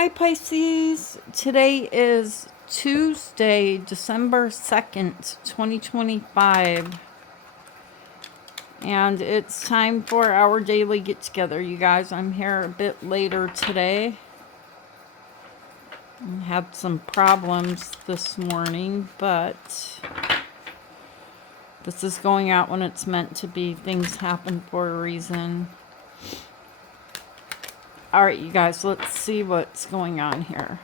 Hi Pisces, today is Tuesday, December 2nd, 2025, and it's time for our daily get together, you guys. I'm here a bit later today. I had some problems this morning, but this is going out when it's meant to be. Things happen for a reason. Alright, you guys, let's see what's going on here.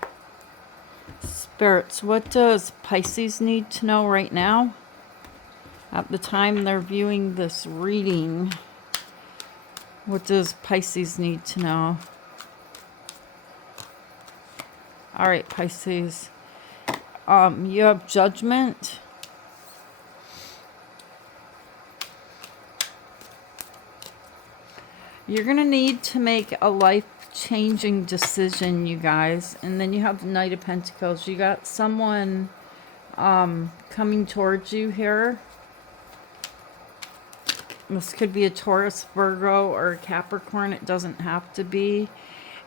Spirits, what does Pisces need to know right now? At the time they're viewing this reading, what does Pisces need to know? Alright, Pisces. You have Judgment. You're going to need to make a life-changing decision, you guys. And then you have the Knight of Pentacles. You got someone coming towards you here. This could be a Taurus, Virgo, or a Capricorn. It doesn't have to be.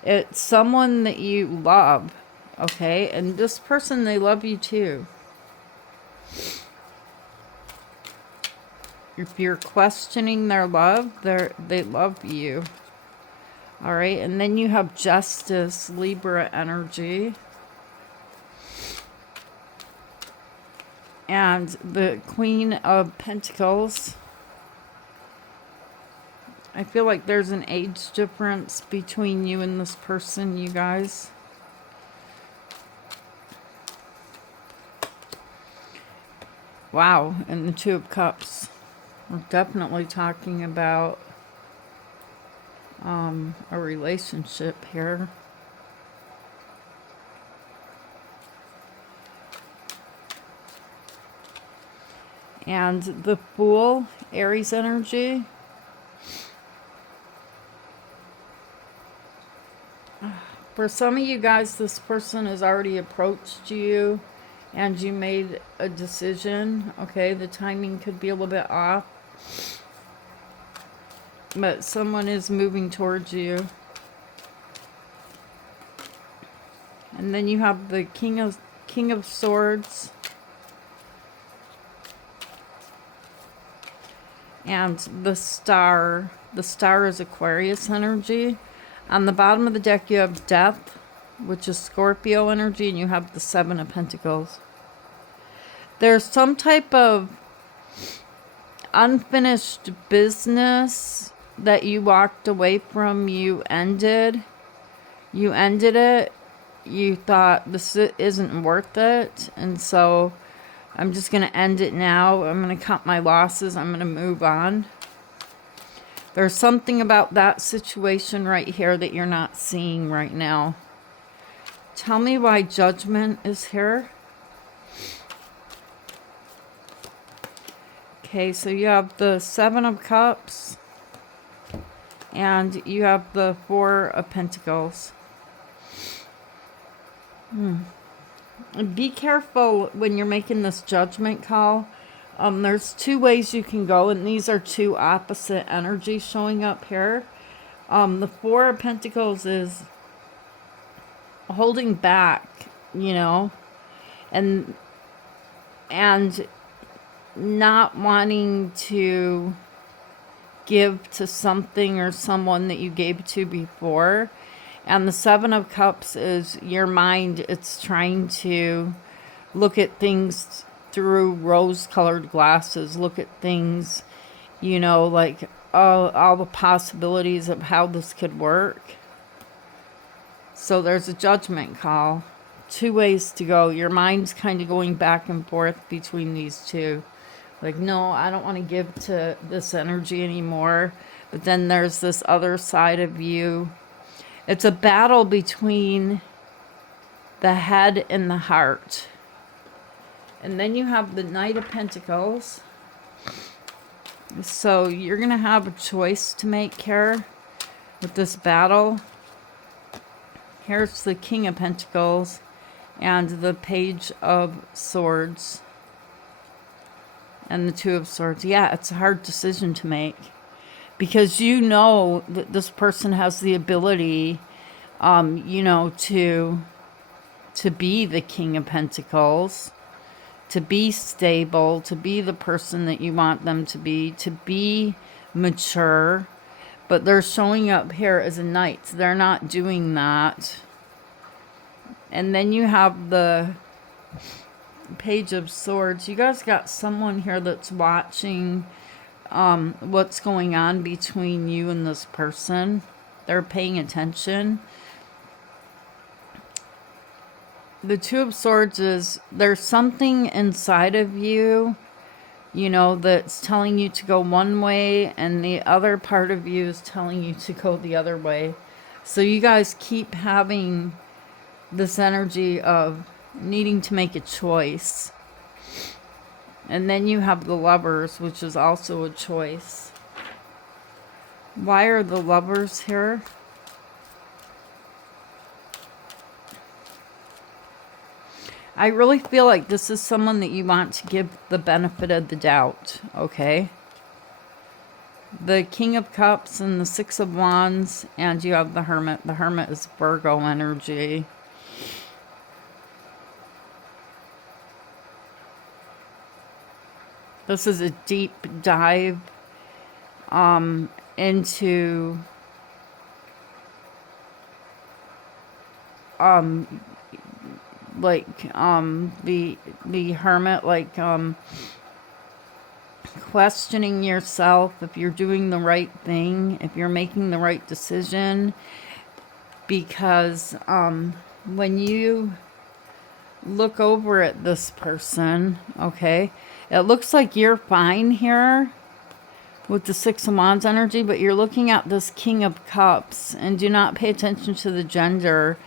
It's someone that you love, okay? And this person, they love you too. If you're questioning their love, they love you. All right, and then you have Justice, Libra energy. And the Queen of Pentacles. I feel like there's an age difference between you and this person, you guys. Wow, and the Two of Cups. We're definitely talking about a relationship here. And the Fool, Aries energy. For some of you guys, this person has already approached you and you made a decision. Okay, the timing could be a little bit off, but someone is moving towards you. And then you have the King of Swords. And the Star. The Star is Aquarius energy. On the bottom of the deck, you have Death, which is Scorpio energy, and you have the Seven of Pentacles. There's some type of unfinished business that you walked away from. You ended it. You thought this isn't worth it, and so I'm just going to end it now. I'm going to cut my losses. I'm going to move on. There's something about that situation right here that you're not seeing right now. Tell me why Judgment is here. Okay, so you have the Seven of Cups. And you have the Four of Pentacles. Be careful when you're making this judgment call. There's two ways you can go, and these are two opposite energies showing up here. The Four of Pentacles is holding back, you know, and not wanting to give to something or someone that you gave to before. And the Seven of Cups is your mind. It's trying to look at things through rose-colored glasses. Look at things, you know, like all the possibilities of how this could work. So there's a judgment call. Two ways to go. Your mind's kind of going back and forth between these two. Like, no, I don't want to give to this energy anymore. But then there's this other side of you. It's a battle between the head and the heart. And then you have the Knight of Pentacles. So you're going to have a choice to make here with this battle. Here's the King of Pentacles and the Page of Swords. And the Two of Swords. Yeah, it's a hard decision to make. Because you know that this person has the ability you know, to be the King of Pentacles, to be stable, to be the person that you want them to be mature. But they're showing up here as a knight. They're not doing that. And then you have the Page of Swords. You guys got someone here that's watching what's going on between you and this person. They're paying attention. The Two of Swords is there's something inside of you, you know, that's telling you to go one way, and the other part of you is telling you to go the other way. So you guys keep having this energy of needing to make a choice. And then you have the Lovers, which is also a choice. Why are the Lovers here? I really feel like this is someone that you want to give the benefit of the doubt, okay? The King of Cups and the Six of Wands, and you have the Hermit. The Hermit is Virgo energy. This is a deep dive into the Hermit, like questioning yourself if you're doing the right thing, if you're making the right decision. Because when you look over at this person, okay, it looks like you're fine here with the Six of Wands energy, but you're looking at this King of Cups, and do not pay attention to the gender.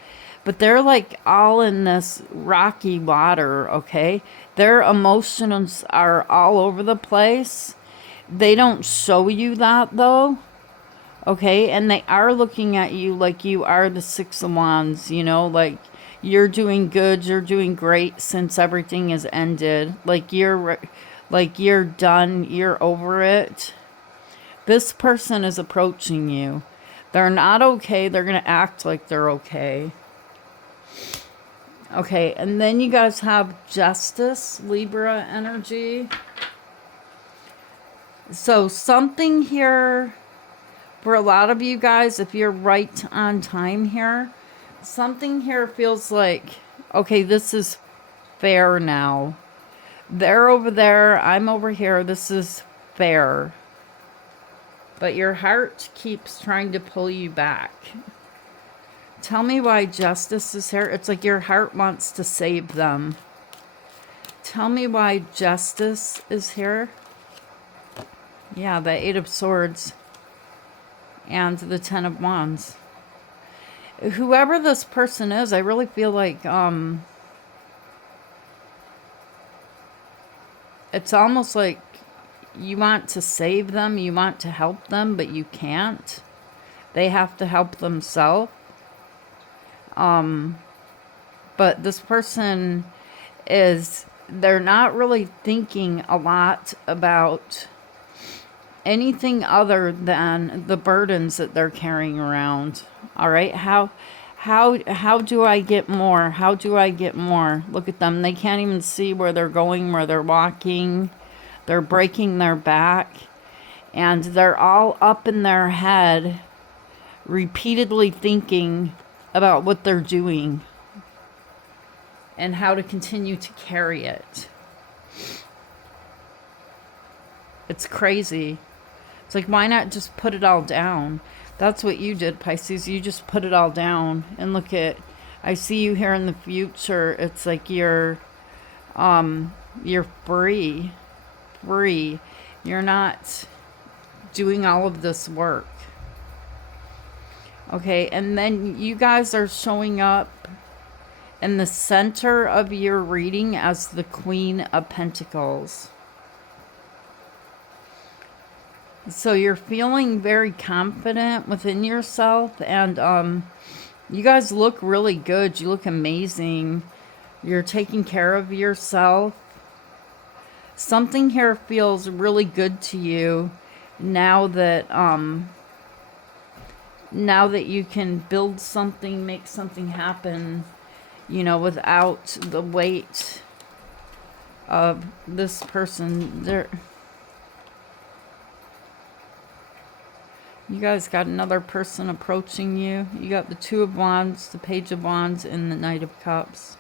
But they're like all in this rocky water, okay? Their emotions are all over the place. They don't show you that, though, okay? And they are looking at you like you are the Six of Wands, you know? Like, you're doing good, you're doing great since everything has ended. Like you're done, you're over it. This person is approaching you. They're not okay. They're going to act like they're okay. Okay, and then you guys have Justice, Libra energy. So something here, for a lot of you guys, if you're right on time here, something here feels like, okay, this is fair now. They're over there, I'm over here, this is fair. But your heart keeps trying to pull you back. Tell me why Justice is here. It's like your heart wants to save them. Tell me why Justice is here. Yeah, the Eight of Swords and the Ten of Wands. Whoever this person is, I really feel like it's almost like you want to save them, you want to help them, but you can't. They have to help themselves. But this person they're not really thinking a lot about anything other than the burdens that they're carrying around. All right, how do I get more? How do I get more? Look at them. They can't even see where they're going, where they're walking. They're breaking their back, and they're all up in their head, repeatedly thinking about what they're doing and how to continue to carry it. It's crazy. It's like, why not just put it all down? That's what you did, Pisces. You just put it all down. And look at, I see you here in the future. It's like you're free. Free. You're not doing all of this work. Okay, and then you guys are showing up in the center of your reading as the Queen of Pentacles. So you're feeling very confident within yourself, and you guys look really good. You look amazing. You're taking care of yourself. Something here feels really good to you now that now that you can build something, make something happen, you know, without the weight of this person. There, you guys got another person approaching you. You got the Two of Wands, the Page of Wands, and the Knight of Cups.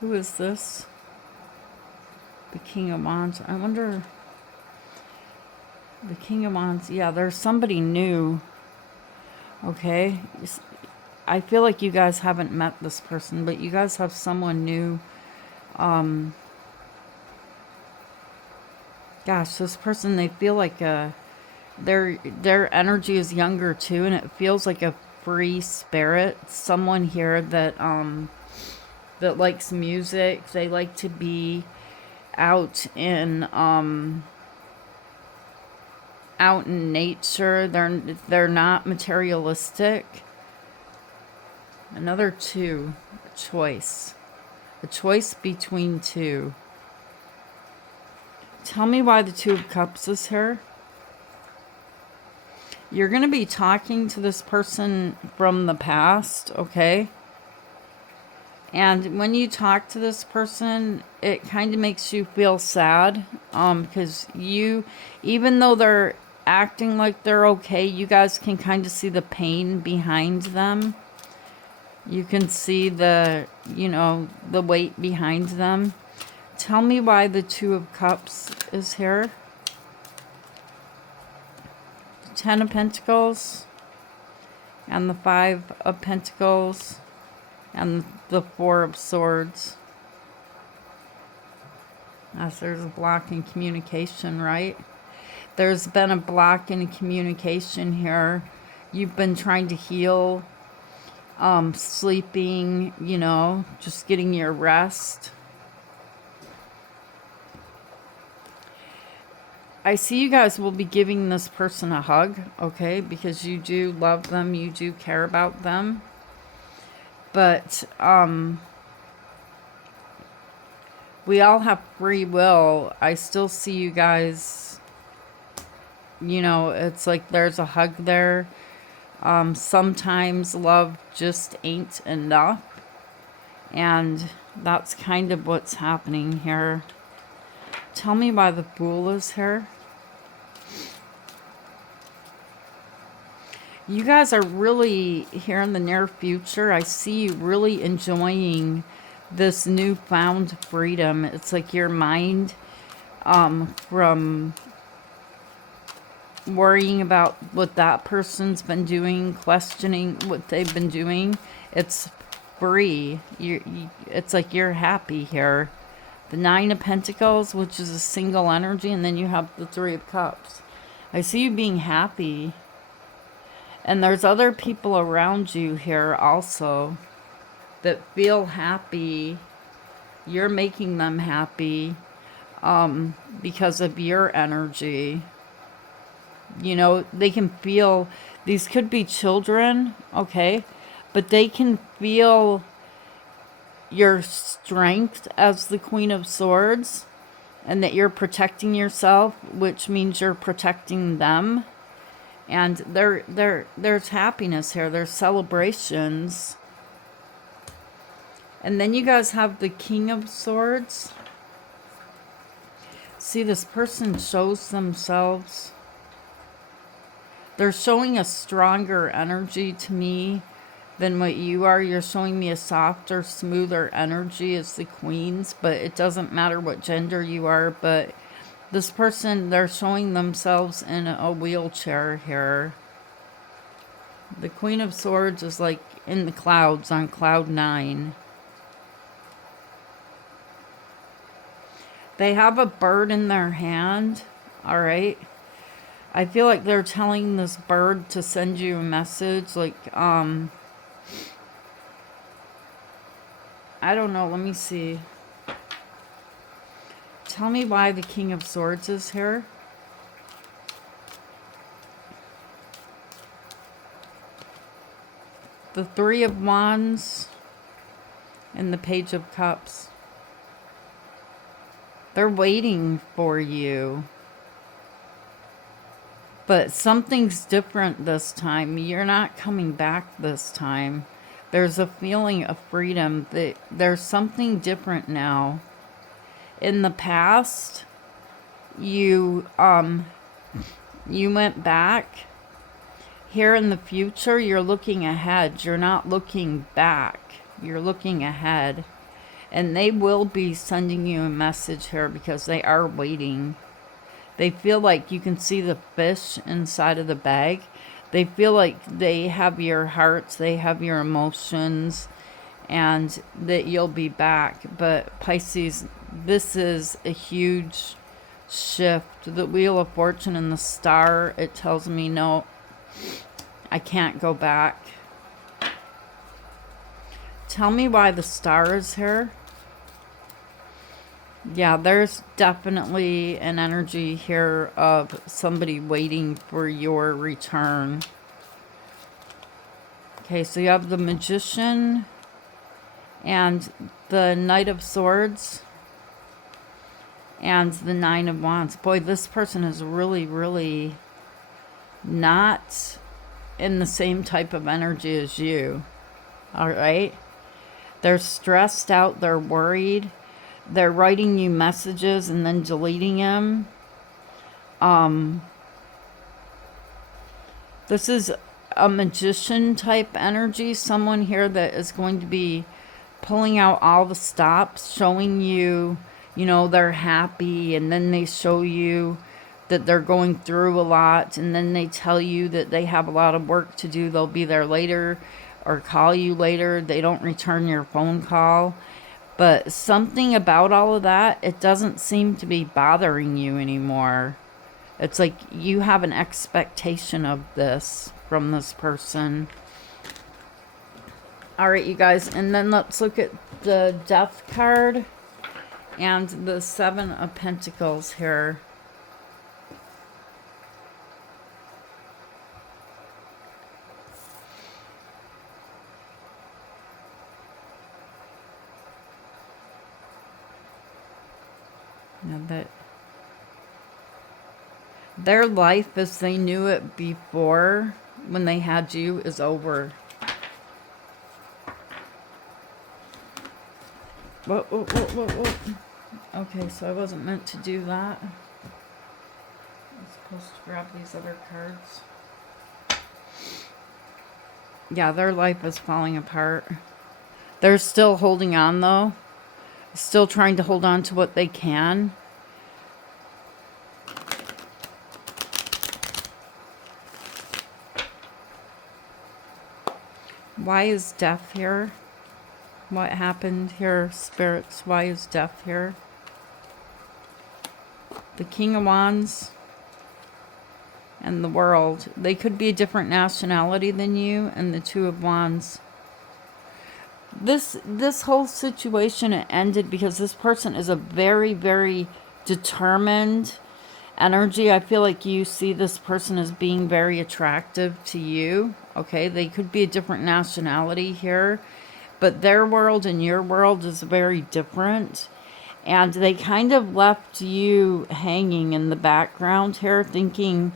Who is this? The King of Wands. I wonder... The King of Wands. Yeah, there's somebody new. Okay. I feel like you guys haven't met this person, but you guys have someone new. Gosh, this person, they feel like their energy is younger too, and it feels like a free spirit. Someone here that that likes music. They like to be out in nature. They're not materialistic. Another two, a choice between two. Tell me why the Two of Cups is here. You're going to be talking to this person from the past, okay? And when you talk to this person, it kind of makes you feel sad, because even though they're acting like they're okay, you guys can kind of see the pain behind them. You can see the weight behind them. Tell me why the Two of Cups is here. The Ten of Pentacles and the Five of Pentacles and the Four of Swords. As there's a block in communication, right? There's been a block in communication here. You've been trying to heal, sleeping, just getting your rest. I see you guys will be giving this person a hug, okay? Because you do love them, you do care about them. But we all have free will. I still see you guys, it's like there's a hug there. Sometimes love just ain't enough. And that's kind of what's happening here. Tell me why the Fool is here. You guys are really, here in the near future, I see you really enjoying this newfound freedom. It's like your mind, from worrying about what that person's been doing, questioning what they've been doing. It's free. It's like you're happy here. The Nine of Pentacles, which is a single energy, and then you have the Three of Cups. I see you being happy. And there's other people around you here also that feel happy. You're making them happy because of your energy. They can feel, these could be children, okay? But they can feel your strength as the Queen of Swords, and that you're protecting yourself, which means you're protecting them. And there's happiness here. There's celebrations. And then you guys have the King of Swords. See, this person shows themselves. They're showing a stronger energy to me than what you are. You're showing me a softer, smoother energy as the Queens. But it doesn't matter what gender you are. But this person, they're showing themselves in a wheelchair here. The Queen of Swords is like in the clouds, on cloud 9. They have a bird in their hand, all right? I feel like they're telling this bird to send you a message, like, I don't know, let me see. Tell me why the King of Swords is here. The Three of Wands and the Page of Cups. They're waiting for you. But something's different this time. You're not coming back this time. There's a feeling of freedom. That there's something different now. In the past, you went back. Here in the future, you're looking ahead. You're not looking back. You're looking ahead. And they will be sending you a message here because they are waiting. They feel like you can see the fish inside of the bag. They feel like they have your hearts, they have your emotions, and that you'll be back. But Pisces, this is a huge shift. The Wheel of Fortune and the Star, it tells me, no, I can't go back. Tell me why the Star is here. Yeah, there's definitely an energy here of somebody waiting for your return. Okay, so you have the Magician and the Knight of Swords and the Nine of Wands. Boy, this person is really, really not in the same type of energy as you. All right? They're stressed out. They're worried. They're writing you messages and then deleting them. This is a magician type energy. Someone here that is going to be pulling out all the stops, showing you, you know, they're happy, and then they show you that they're going through a lot, and then they tell you that they have a lot of work to do. They'll be there later or call you later. They don't return your phone call. But something about all of that, it doesn't seem to be bothering you anymore. It's like you have an expectation of this from this person. All right, you guys. And then let's look at the Death card and the Seven of Pentacles here. Now that their life as they knew it before when they had you is over. Whoa, whoa, whoa, whoa, whoa. Okay, so I wasn't meant to do that. I'm supposed to grab these other cards. Yeah, their life is falling apart. They're still holding on though. Still trying to hold on to what they can. Why is death here? What happened here, spirits? Why is death here? The King of Wands and the World. They could be a different nationality than you, and the Two of Wands. This whole situation ended because this person is a very, very determined energy. I feel like you see this person as being very attractive to you. Okay, they could be a different nationality here, but their world and your world is very different. And they kind of left you hanging in the background here, thinking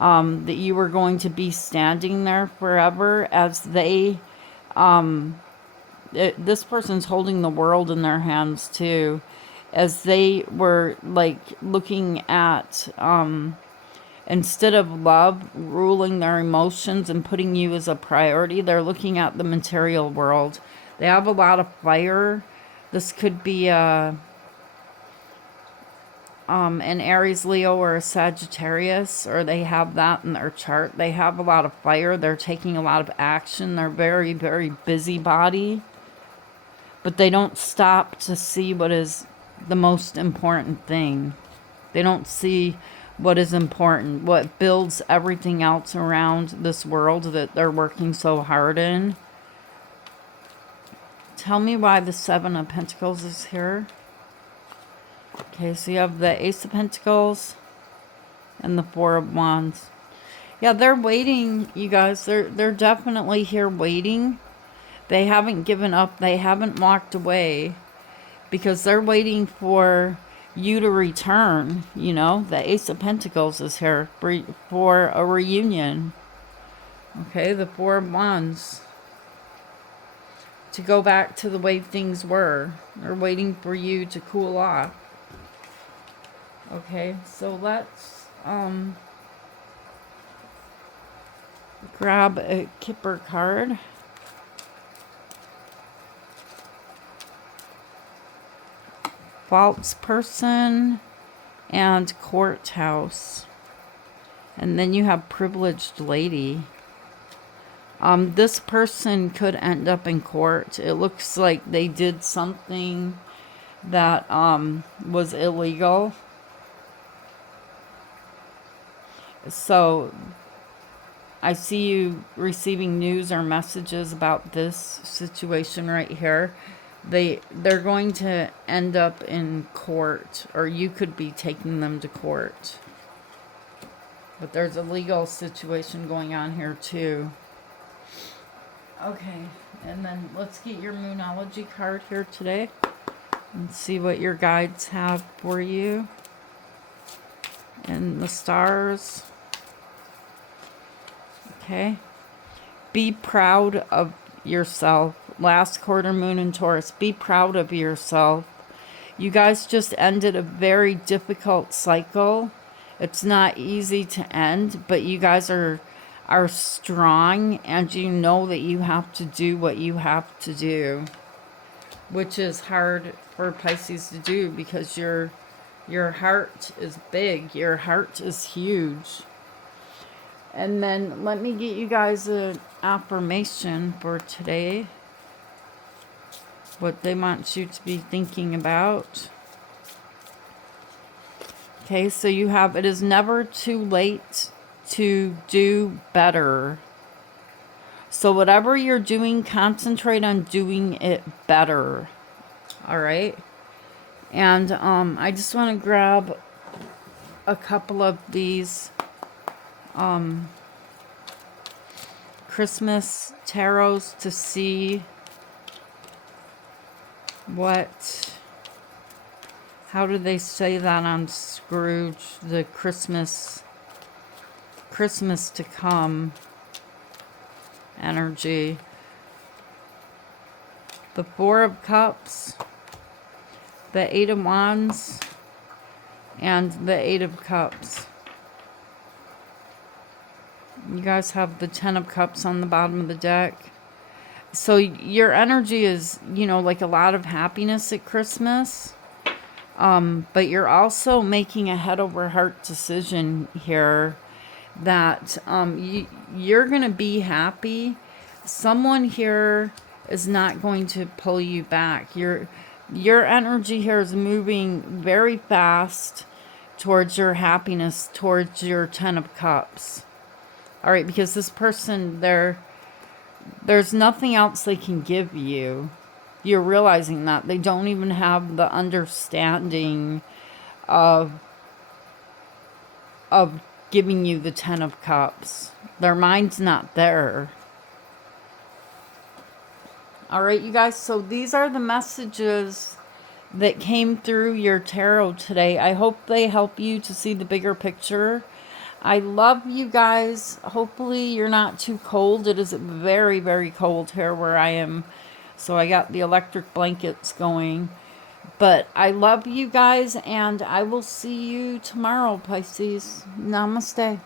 that you were going to be standing there forever as they... this person's holding the world in their hands too, as they were like looking at instead of love ruling their emotions and putting you as a priority, they're looking at the material world. They have a lot of fire. This could be an Aries, Leo, or a Sagittarius, or they have that in their chart. They have a lot of fire. They're taking a lot of action. They're very, very busybody. But they don't stop to see what is the most important thing. They don't see what is important, what builds everything else around this world that they're working so hard in. Tell me why the Seven of Pentacles is here. Okay, so you have the Ace of Pentacles and the Four of Wands. Yeah, they're waiting, you guys. They're definitely here waiting. They haven't given up. They haven't walked away because they're waiting for you to return. You know, the Ace of Pentacles is here for a reunion. Okay, the Four of Wands. To go back to the way things were. They're waiting for you to cool off. Okay, so let's grab a Kipper card. False person and courthouse. And then you have privileged lady. This person could end up in court. It looks like they did something that was illegal. So I see you receiving news or messages about this situation right here. They're going to end up in court, or you could be taking them to court. But there's a legal situation going on here too. Okay, and then let's get your Moonology card here today and see what your guides have for you. And the stars. Okay. Be proud of yourself. Last quarter moon in Taurus. Be proud of yourself. You guys just ended a very difficult cycle. It's not easy to end, but you guys are strong, and you know that you have to do what you have to do, which is hard for Pisces to do because your heart is big. Your heart is huge. And then let me get you guys an affirmation for today. What they want you to be thinking about. Okay, so you have, it is never too late to do better. So whatever you're doing, concentrate on doing it better. All right. And I just want to grab a couple of these Christmas tarots to see how do they say that on Scrooge? The Christmas to come energy. The Four of Cups, the Eight of Wands, and the Eight of Cups. You guys have the Ten of Cups on the bottom of the deck. So your energy is, you know, like a lot of happiness at Christmas. But you're also making a head over heart decision here that you're going to be happy. Someone here is not going to pull you back. Your energy here is moving very fast towards your happiness, towards your Ten of Cups. All right, because this person, there's nothing else they can give you. You're realizing that they don't even have the understanding of giving you the Ten of Cups. Their mind's not there. All right, you guys, so these are the messages that came through your tarot today. I hope they help you to see the bigger picture. I love you guys. Hopefully you're not too cold. It is very, very cold here where I am. So I got the electric blankets going. But I love you guys, and I will see you tomorrow, Pisces. Namaste.